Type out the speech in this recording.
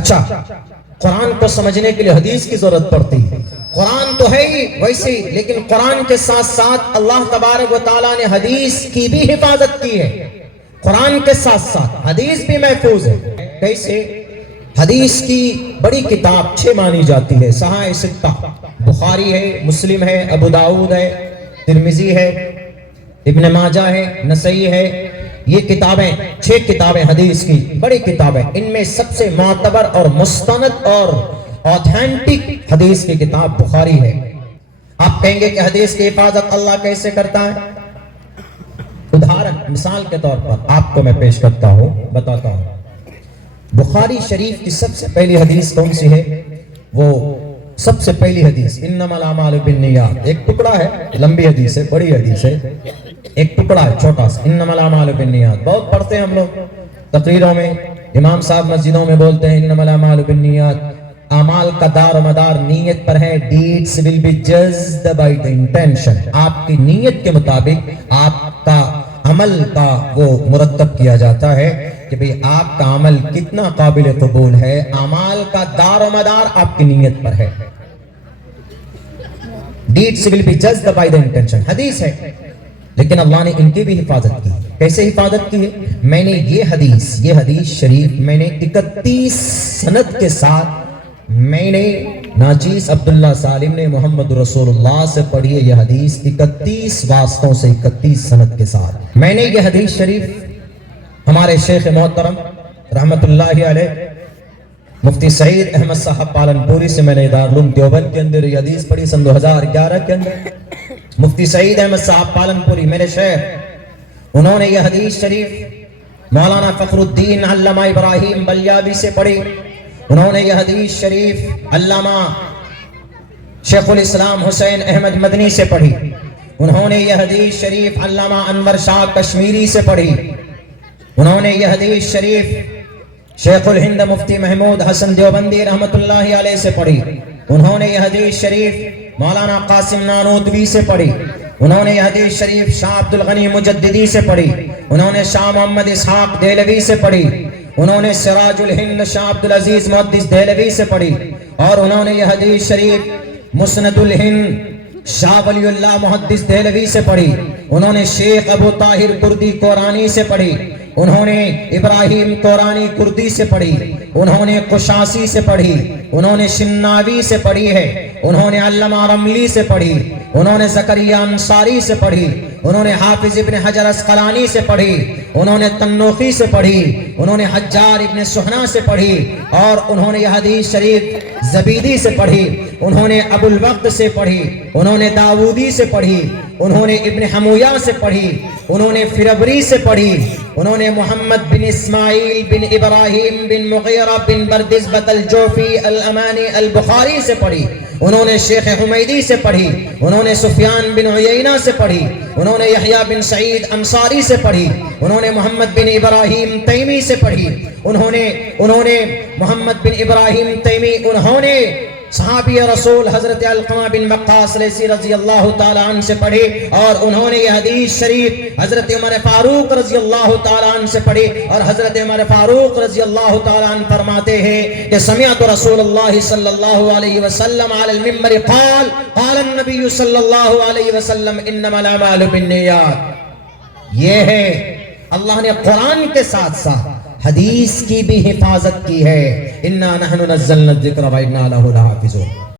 اچھا، قرآن کو سمجھنے کے لیے حدیث کی ضرورت پڑتی ہے. قرآن تو ہے ہی ویسے، لیکن قرآن کے ساتھ ساتھ اللہ تبارک و تعالیٰ نے حدیث کی بھی حفاظت کی ہے. قرآن کے ساتھ ساتھ حدیث بھی محفوظ ہے. کیسے؟ حدیث کی بڑی کتاب 6 مانی جاتی ہے. صحاح ستہ، بخاری ہے، مسلم ہے، ابو داؤد ہے، ترمذی ہے، ابن ماجہ ہے، نسائی ہے. یہ کتابیں 6 کتابیں حدیث کی بڑی کتابیں. ان میں سب سے معتبر اور مستند اور اوتھینٹک حدیث کی کتاب بخاری ہے. آپ کہیں گے کہ حدیث کی حفاظت اللہ کیسے کرتا ہے؟ ادھارن مثال کے طور پر آپ کو میں پیش کرتا ہوں، بتاتا ہوں. بخاری شریف کی سب سے پہلی حدیث کون سی ہے؟ وہ سب سے پہلی حدیث انما الاعمال بالنیات. ایک ٹکڑا ہے، لمبی حدیث ہے، بڑی حدیث ہے. ایک ٹکڑا ہے چھوٹا سا، انما الاعمال بالنیات. بہت پڑھتے ہیں ہم لوگ تقریروں میں، امام صاحب مسجدوں میں بولتے ہیں انما الاعمال بالنیات. اعمال کا دار و مدار نیت پر ہے. deeds will be judged by the intention. آپ کی نیت کے مطابق آپ کا عمل کا وہ مرتب کیا جاتا ہے کہ بھئی آپ کا عمل کتنا قابل قبول ہے. اعمال کا دار و مدار آپ کی نیت پر ہے. deeds will be judged by the intention. حدیث ہے، لیکن اللہ نے ان کی بھی حفاظت کی. کیسے حفاظت کی ہے؟ میں نے یہ حدیث شریف میں نے 31 سند کے ساتھ میں نے ناچیز عبداللہ سالم نے محمد رسول اللہ سے پڑھی ہے. یہ حدیث 31 واسطوں سے 31 سند کے ساتھ میں نے یہ حدیث شریف ہمارے شیخ محترم رحمت اللہ علیہ مفتی سعید احمد صاحب پالنپوری سے میں نے دارالعلوم دیوبند کے اندر یہ حدیث پڑھی سن 2011 کے اندر. مفتی سعید احمد صاحب پالنپوری میرے شیخ، انہوں نے یہ حدیث شریف مولانا فخر الدین علامہ ابراہیم بلیاوی سے پڑھی. انہوں نے یہ حدیث شریف علامہ شیخ الاسلام حسین احمد مدنی سے پڑھی. انہوں نے یہ حدیث شریف علامہ انور شاہ کشمیری سے پڑھی. انہوں نے یہ حدیث شریف شیخ الہند مفتی محمود حسن دیوبندی رحمت اللہ علیہ سے پڑھی. انہوں نے یہ حدیث شریف مولانا قاسم نانوتوی سے پڑھی. انہوں نے یہ حدیث شریف شاہ عبد الغنی مجددی سے پڑھی. انہوں نے شاہ محمد اسحاق دہلوی سے پڑھی. انہوں نے سراج الہند شاہ عبدالعزیز محدث دہلوی سے پڑھی. اور انہوں نے یہ حدیث شریف مسند الہند شاہ ولی اللہ محدث دہلوی سے پڑھی. انہوں نے شیخ ابو طاہر کردی قرآنی سے پڑھی. انہوں نے ابراہیم قرآنی کردی سے پڑھی. انہوں نے قشاسی سے پڑھی. انہوں نے شناوی سے پڑھی ہے. انہوں نے علامہ رملی سے پڑھی. انہوں نے زکریا انصاری سے پڑھی. انہوں نے حافظ ابن حجر اسقلانی سے پڑھی. انہوں نے تنوخی سے پڑھی. انہوں نے حجار ابن سہنا سے پڑھی. اور انہوں نے یہ حدیث شریف زبیدی سے پڑھی. انہوں نے ابو الوقت سے پڑھی. انہوں نے داودی سے پڑھی. انہوں نے ابن حمویہ سے پڑھی. انہوں نے فربری سے پڑھی. انہوں نے محمد بن اسماعیل بن ابراہیم بن مغیرہ بن بردزبت الجوفی الامانی البخاری سے پڑھی. انہوں نے شیخ حمیدی سے پڑھی. انہوں نے سفیان بن عیینہ سے پڑھی. انہوں نے یحییٰ بن سعید انصاری سے پڑھی. انہوں نے محمد بن ابراہیم تیمی سے پڑھی. انہوں نے محمد بن ابراہیم تیمی انہوں نے صحابی رسول حضرت علقمہ بن وقاص لیثی رضی اللہ تعالیٰ عنہ سے پڑھی. اور انہوں نے یہ حدیث شریف حضرت عمر فاروق رضی اللہ تعالیٰ عنہ سے پڑھی. اور حضرت عمر فاروق رضی اللہ تعالیٰ عنہ فرماتے ہیں کہ سمعت رسول اللہ صلی اللہ علیہ وسلم علی المنبر قال النبی صلی اللہ علیہ وسلم انما الاعمال بالنیات. یہ ہے اللہ نے قرآن کے ساتھ ساتھ حدیث کی بھی حفاظت کی ہے. انا نحن نزلنا الذکر و انا لہ لحافظون.